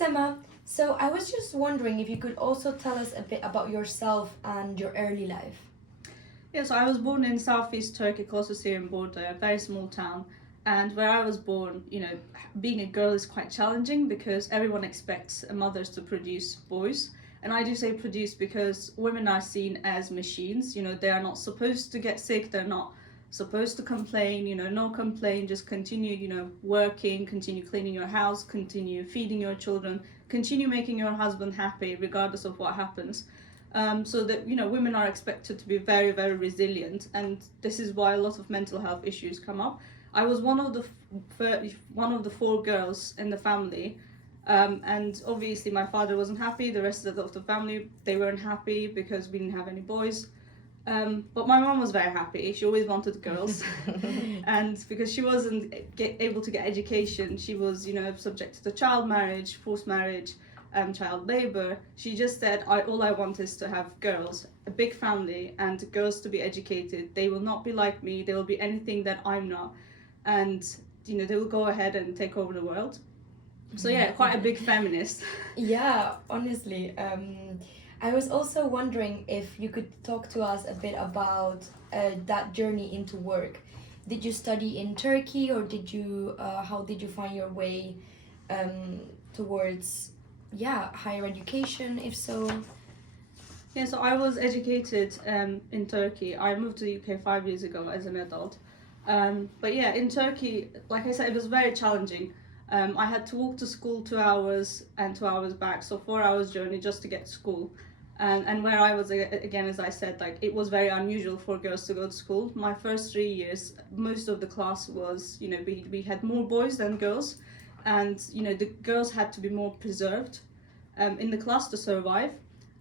Sema. So I was just wondering if you could also tell us a bit about yourself and your early life. Yeah, so I was born in southeast Turkey, close to Syrian border, a very small town. And where I was born, being a girl is quite challenging because everyone expects mothers to produce boys. And I do say produce because women are seen as machines. They are not supposed to get sick. They're not supposed to complain. No complain. Just continue, working, continue cleaning your house, continue feeding your children, continue making your husband happy, regardless of what happens. So that women are expected to be very, very resilient, and this is why a lot of mental health issues come up. I was one of the four girls in the family, and obviously my father wasn't happy. The rest of the family, they weren't happy because we didn't have any boys. But my mom was very happy. She always wanted girls, and because she wasn't able to get education, she was subjected to child marriage, forced marriage, child labor. She just said, all I want is to have girls, a big family, and girls to be educated. They will not be like me. They will be anything that I'm not, and they will go ahead and take over the world. So yeah, quite a big feminist. Yeah, honestly. I was also wondering if you could talk to us a bit about that journey into work. Did you study in Turkey, or how did you find your way towards higher education, if so? Yeah, so I was educated in Turkey. I moved to the UK 5 years ago as an adult. But yeah, in Turkey, like I said, it was very challenging. I had to walk to school 2 hours and 2 hours back, so 4 hours journey just to get to school. And where I was, again, as I said, like, it was very unusual for girls to go to school. My first 3 years, most of the class was, we had more boys than girls. And, the girls had to be more preserved in the class to survive.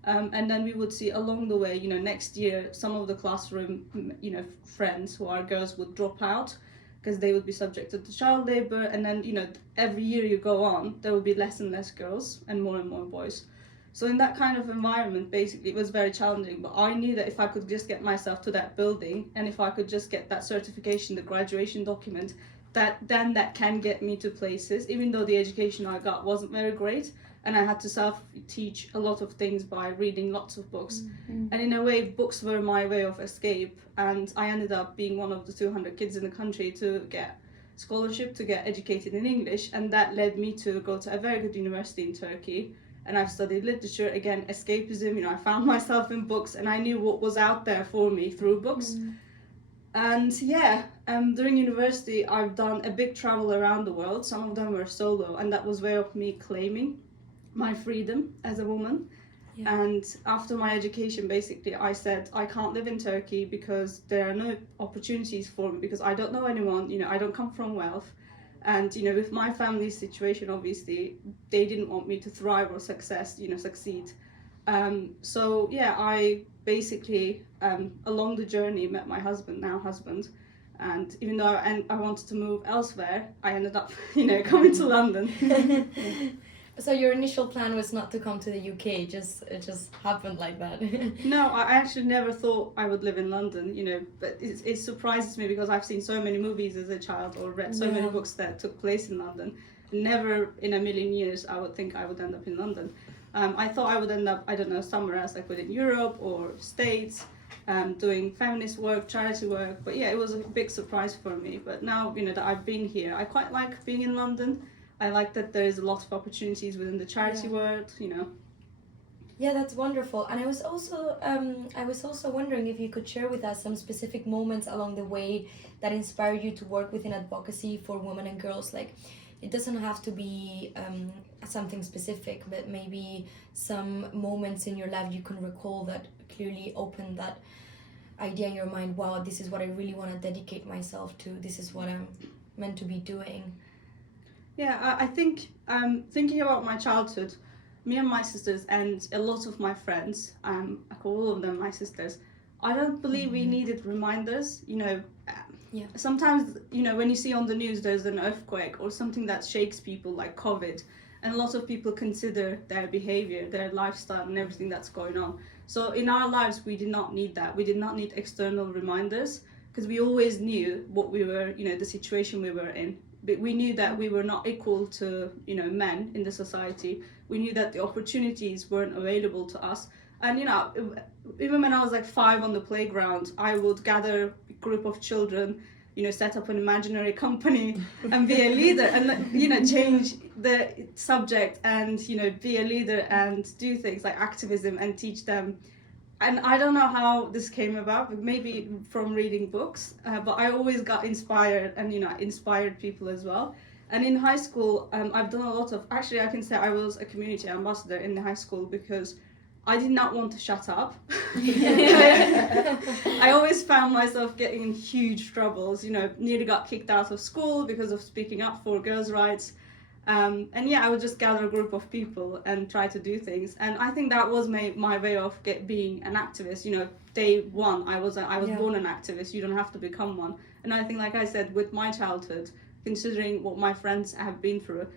And then we would see along the way, next year, some of the classroom, friends who are girls would drop out because they would be subjected to child labor. And then, every year you go on, there will be less and less girls and more boys. So in that kind of environment, basically, it was very challenging. But I knew that if I could just get myself to that building, and if I could just get that certification, the graduation document, that can get me to places, even though the education I got wasn't very great. And I had to self-teach a lot of things by reading lots of books. Mm-hmm. And in a way, books were my way of escape. And I ended up being one of the 200 kids in the country to get scholarship, to get educated in English. And that led me to go to a very good university in Turkey. And I've studied literature, again, escapism. I found myself in books, and I knew what was out there for me through books. Mm. And yeah, during university, I've done a big travel around the world. Some of them were solo, and that was way of me claiming my freedom as a woman. Yeah. And after my education, basically, I said, I can't live in Turkey because there are no opportunities for me, because I don't know anyone, I don't come from wealth. And, with my family's situation, obviously, they didn't want me to thrive or succeed. So yeah, I basically, along the journey, met my husband, and even though I wanted to move elsewhere, I ended up, coming to London. So your initial plan was not to come to the UK, it just happened like that? No, I actually never thought I would live in London, but it surprises me because I've seen so many movies as a child or read so many books that took place in London. Never in a million years I would think I would end up in London. I thought I would end up, I don't know, somewhere else, like within Europe or States, doing feminist work, charity work. But yeah, it was a big surprise for me. But now, that I've been here, I quite like being in London. I like that there is a lot of opportunities within the charity world, Yeah, that's wonderful. And I was also wondering if you could share with us some specific moments along the way that inspired you to work within advocacy for women and girls. Like, it doesn't have to be something specific, but maybe some moments in your life you can recall that clearly opened that idea in your mind. Wow, this is what I really want to dedicate myself to. This is what I'm meant to be doing. Yeah, I think thinking about my childhood, me and my sisters and a lot of my friends, I call all of them my sisters, I don't believe we needed reminders. Sometimes, when you see on the news there's an earthquake or something that shakes people like COVID, and a lot of people consider their behavior, their lifestyle and everything that's going on. So in our lives, we did not need that. We did not need external reminders because we always knew what we were, the situation we were in. we knew that we were not equal to, you know, men in the society. We knew that the opportunities weren't available to us. And, you know, even when I was like 5 on the playground, I would gather a group of children, you know, set up an imaginary company and be a leader, and, you know, change the subject and, you know, be a leader and do things like activism and teach them. And I don't know how this came about, but maybe from reading books, but I always got inspired, and, you know, inspired people as well. And in high school, I've done a lot of, actually I can say I was a community ambassador in the high school, because I did not want to shut up. I always found myself getting in huge troubles, you know, nearly got kicked out of school because of speaking up for girls' rights. And yeah, I would just gather a group of people and try to do things. And I think that was my way of being an activist. You know, day one, I was born an activist. You don't have to become one. And I think, like I said, with my childhood, considering what my friends have been through,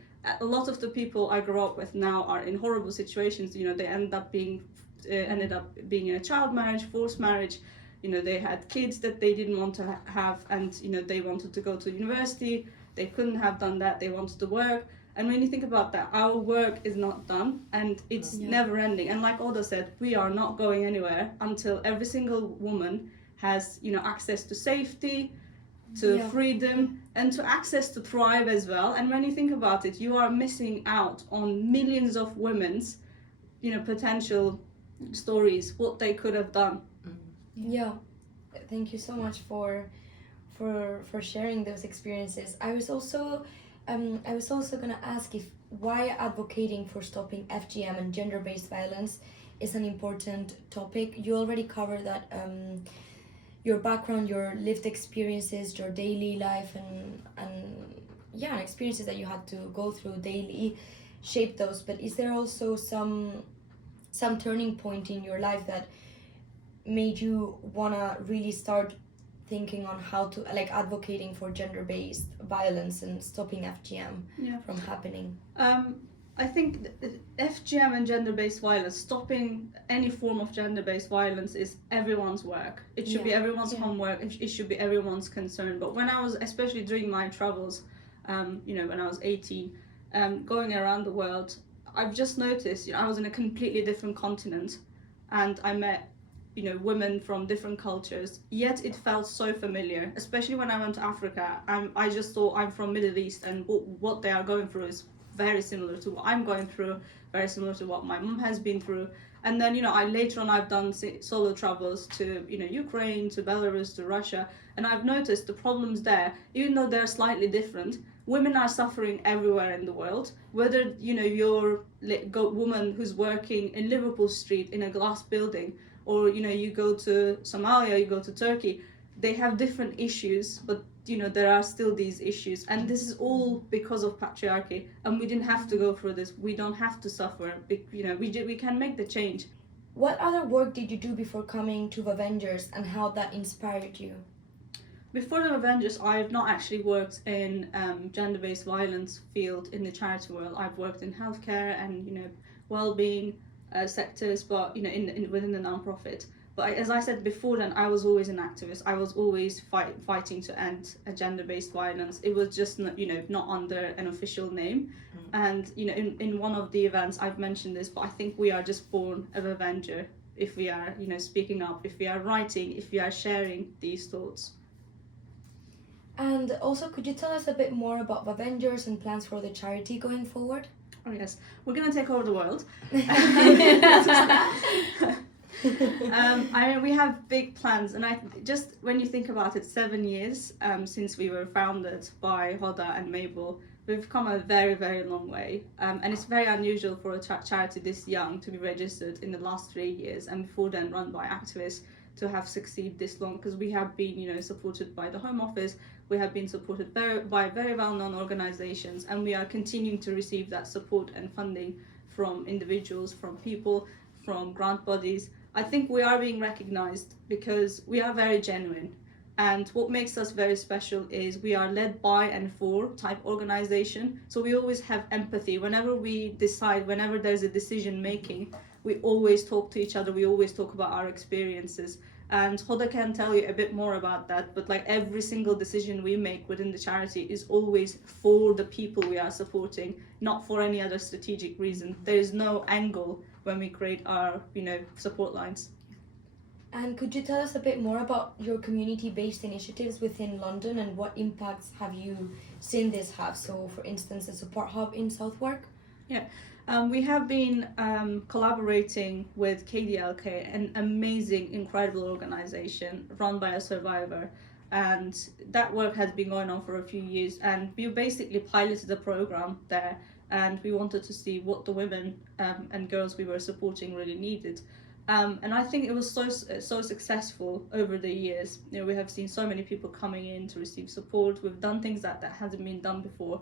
a lot of the people I grew up with now are in horrible situations. You know, they ended up being in a child marriage, forced marriage. You know, they had kids that they didn't want to have, and, you know, they wanted to go to university. They couldn't have done that. They wanted to work. And when you think about that, our work is not done, and it's never ending. And like Oda said, we are not going anywhere until every single woman has, you know, access to safety, to freedom, and to access to thrive as well. And when you think about it, you are missing out on millions of women's, you know, potential stories, what they could have done. Yeah, thank you so much for sharing those experiences. I was also gonna ask if why advocating for stopping FGM and gender-based violence is an important topic. You already covered that. Your background, your lived experiences, your daily life, and experiences that you had to go through daily shape those. But is there also some turning point in your life that made you wanna really start thinking on how to, like, advocating for gender-based violence and stopping FGM from happening? I think FGM and gender-based violence, stopping any form of gender-based violence, is everyone's work. It should be everyone's homework. It should be everyone's concern. But when I was, especially during my travels, you know, when I was 18, going around the world, I've just noticed, you know, I was in a completely different continent, and I met, you know, women from different cultures, yet it felt so familiar. Especially when I went to Africa, I just thought, I'm from Middle East, and what they are going through is very similar to what I'm going through, very similar to what my mum has been through. And then, you know, I've done solo travels to, you know, Ukraine, to Belarus, to Russia, and I've noticed the problems there, even though they're slightly different, women are suffering everywhere in the world. Whether, you know, you're a woman who's working in Liverpool Street in a glass building, or, you know, you go to Somalia, you go to Turkey, they have different issues, but, you know, there are still these issues, and this is all because of patriarchy. And we didn't have to go through this. We don't have to suffer. You know, we can make the change. What other work did you do before coming to The Vavengers, and how that inspired you? Before The Vavengers, I've not actually worked in gender-based violence field in the charity world. I've worked in healthcare and, you know, well-being sectors, but, you know, within the non-profit. But as I said before, then I was always an activist. I was always fighting to end gender-based violence. It was just not, you know, not under an official name. And, you know, in one of the events I've mentioned this, but I think we are just born a Vavenger if we are, you know, speaking up, if we are writing, if we are sharing these thoughts. And also, could you tell us a bit more about Vavengers and plans for the charity going forward? Oh yes, we're gonna take over the world. I mean, we have big plans, and just when you think about it, 7 years since we were founded by Hoda and Mabel, we've come a very, very long way. And it's very unusual for a charity this young to be registered in the last 3 years, and before then run by activists, to have succeeded this long, because we have been, you know, supported by the Home Office, we have been supported by very well-known organizations, and we are continuing to receive that support and funding from individuals, from people, from grant bodies. I think we are being recognized because we are very genuine. And what makes us very special is we are led by and for type organization. So we always have empathy. Whenever we decide, whenever there's a decision making, we always talk to each other. We always talk about our experiences. And Hoda can tell you a bit more about that, but like every single decision we make within the charity is always for the people we are supporting, not for any other strategic reason. There is no angle when we create our, support lines. And could you tell us a bit more about your community-based initiatives within London and what impacts have you seen this have? So, for instance, a support hub in Southwark? Yeah, we have been collaborating with KDLK, an amazing, incredible organization run by a survivor. And that work has been going on for a few years. And we basically piloted a program there. And we wanted to see what the women and girls we were supporting really needed. And I think it was so successful over the years. We have seen so many people coming in to receive support. We've done things that hasn't been done before.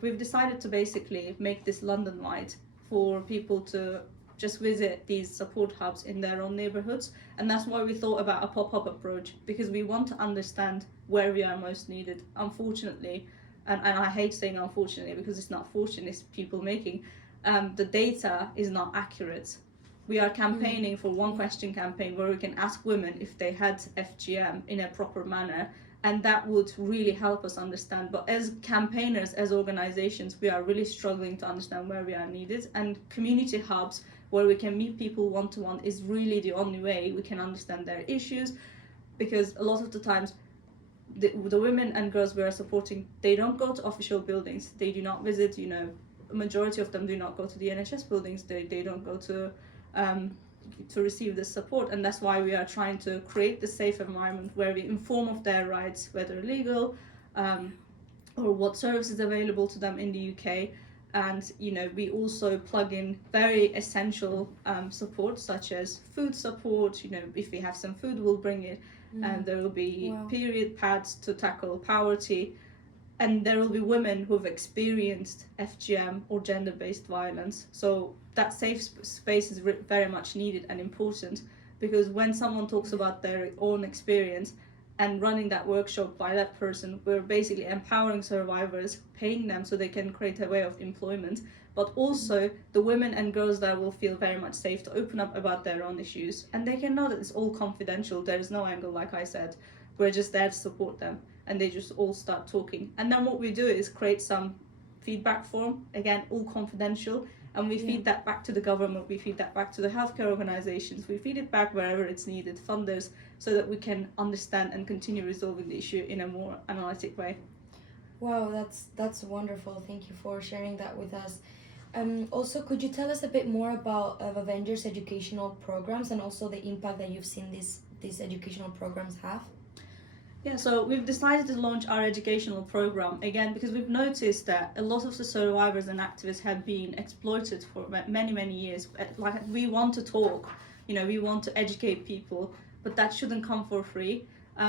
We've decided to basically make this London-wide for people to just visit these support hubs in their own neighbourhoods. And that's why we thought about a pop-up approach, because we want to understand where we are most needed. Unfortunately, and I hate saying unfortunately because it's not fortune, it's people making, the data is not accurate. We are campaigning for one question campaign where we can ask women if they had FGM in a proper manner, and that would really help us understand. But as campaigners, as organizations, we are really struggling to understand where we are needed, and community hubs where we can meet people one-to-one is really the only way we can understand their issues, because a lot of the times the women and girls we are supporting, they don't go to official buildings, they do not visit, a majority of them do not go to the NHS buildings, they don't go to receive this support. And that's why we are trying to create the safe environment where we inform of their rights, whether legal or what services available to them in the UK. And we also plug in very essential support, such as food support. If we have some food, we'll bring it. And there will be period pads to tackle poverty. And there will be women who've experienced FGM or gender-based violence. So that safe space is very much needed and important, because when someone talks about their own experience and running that workshop by that person, we're basically empowering survivors, paying them so they can create a way of employment, but also the women and girls there will feel very much safe to open up about their own issues, and they can know that it's all confidential. There is no angle, like I said. We're just there to support them, and they just all start talking. And then what we do is create some feedback form, again, all confidential, and we feed that back to the government, we feed that back to the healthcare organizations, we feed it back wherever it's needed, funders, so that we can understand and continue resolving the issue in a more analytic way. Wow, that's wonderful. Thank you for sharing that with us. Also, could you tell us a bit more about Vavengers educational programs and also the impact that you've seen these educational programs have? Yeah, so we've decided to launch our educational program again because we've noticed that a lot of the survivors and activists have been exploited for many, many years. Like, we want to talk, we want to educate people, but that shouldn't come for free.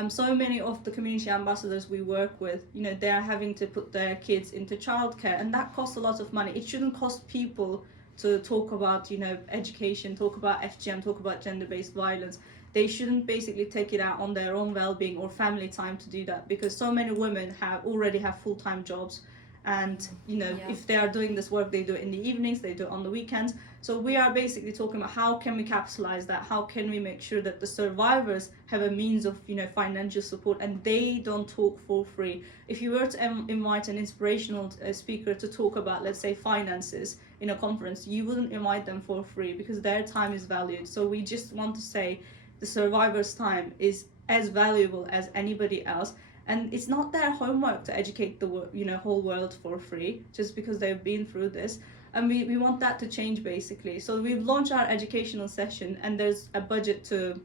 So many of the community ambassadors we work with, they are having to put their kids into childcare, and that costs a lot of money. It shouldn't cost people to talk about, education, talk about FGM, talk about gender-based violence. They shouldn't basically take it out on their own well-being or family time to do that, because so many women already have full-time jobs, and if they are doing this work, they do it in the evenings, they do it on the weekends. So we are basically talking about how can we capitalize that, how can we make sure that the survivors have a means of financial support and they don't talk for free. If you were to invite an inspirational speaker to talk about, let's say, finances in a conference, you wouldn't invite them for free because their time is valued. So we just want to say the survivors' time is as valuable as anybody else, and it's not their homework to educate the whole world for free just because they've been through this. And we want that to change, basically. So we've launched our educational session, and there's a budget to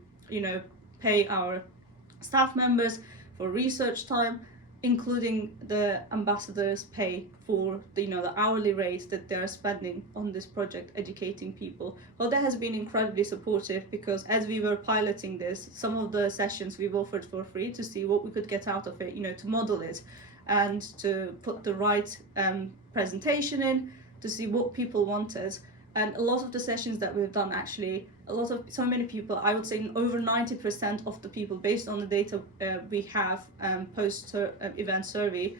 pay our staff members for research time, including the ambassadors' pay for the hourly rate that they're spending on this project educating people. Well, that has been incredibly supportive, because as we were piloting this, some of the sessions we've offered for free to see what we could get out of it, to model it and to put the right presentation in, to see what people wanted. And a lot of the sessions that we've done, actually, so many people, I would say over 90% of the people, based on the data we have post-event survey,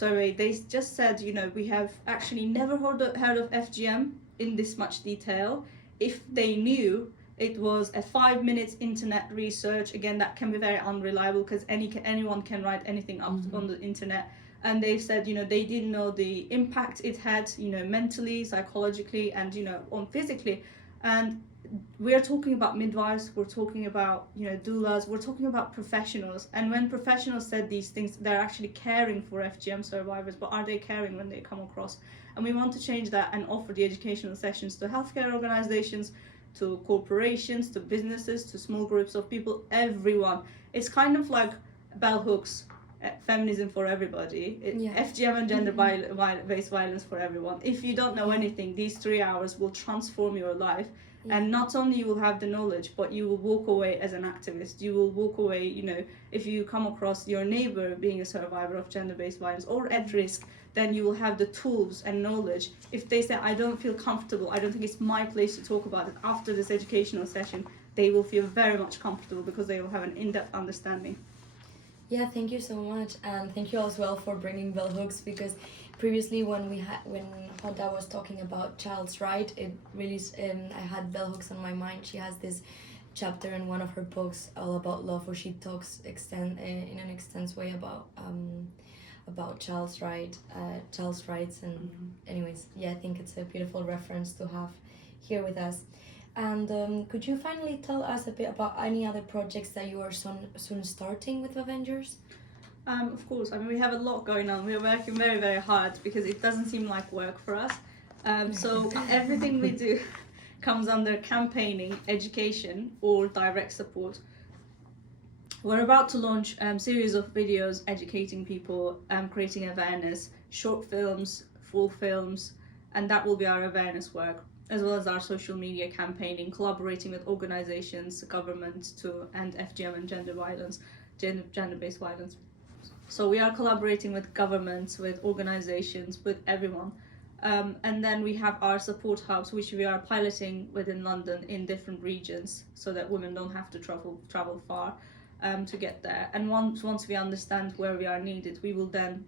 they just said, we have actually never heard of FGM in this much detail. If they knew, It was a 5 minutes internet research. Again, that can be very unreliable because anyone can write anything up on the internet. And they said, they didn't know the impact it had, mentally, psychologically, and, on physically. And we're talking about midwives, we're talking about, doulas, we're talking about professionals. And when professionals said these things, they're actually caring for FGM survivors, but are they caring when they come across? And we want to change that and offer the educational sessions to healthcare organizations, to corporations, to businesses, to small groups of people, everyone. It's kind of like bell hooks, feminism for everybody, FGM and gender-based violence for everyone. If you don't know anything, these 3 hours will transform your life. And not only you will have the knowledge, but you will walk away as an activist. You will walk away, if you come across your neighbor being a survivor of gender-based violence or at risk, then you will have the tools and knowledge. If they say, I don't feel comfortable, I don't think it's my place to talk about it, after this educational session, they will feel very much comfortable because they will have an in-depth understanding. Yeah, thank you so much, and thank you as well for bringing bell hooks, because previously when Hoda was talking about child's right, it really I had bell hooks on my mind. She has this chapter in one of her books all about love, where she talks in an extensive way about child's rights, and anyways, yeah, I think it's a beautiful reference to have here with us. And could you finally tell us a bit about any other projects that you are soon starting with Avengers? Of course, we have a lot going on. We are working very, very hard because it doesn't seem like work for us. So everything we do comes under campaigning, education, or direct support. We're about to launch a series of videos educating people, creating awareness, short films, full films, and that will be our awareness work, as well as our social media campaigning, collaborating with organizations, governments to end FGM and gender-based violence. So we are collaborating with governments, with organizations, with everyone. And then we have our support hubs, which we are piloting within London in different regions, so that women don't have to travel far to get there. And once we understand where we are needed, we will then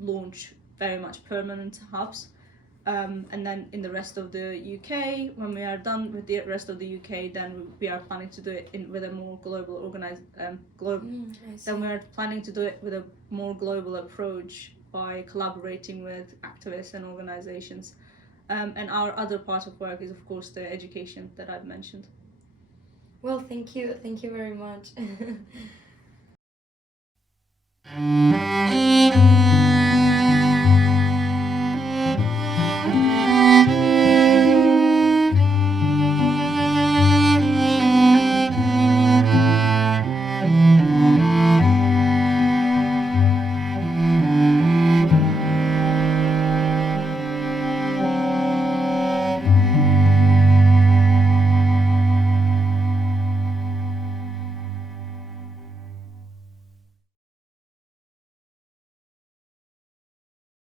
launch very much permanent hubs. And then in the rest of the UK, when we are done with the rest of the UK, then we are planning to do it with a more global Then we are planning to do it with a more global approach by collaborating with activists and organizations. And our other part of work is, of course, the education that I've mentioned. Well, thank you very much.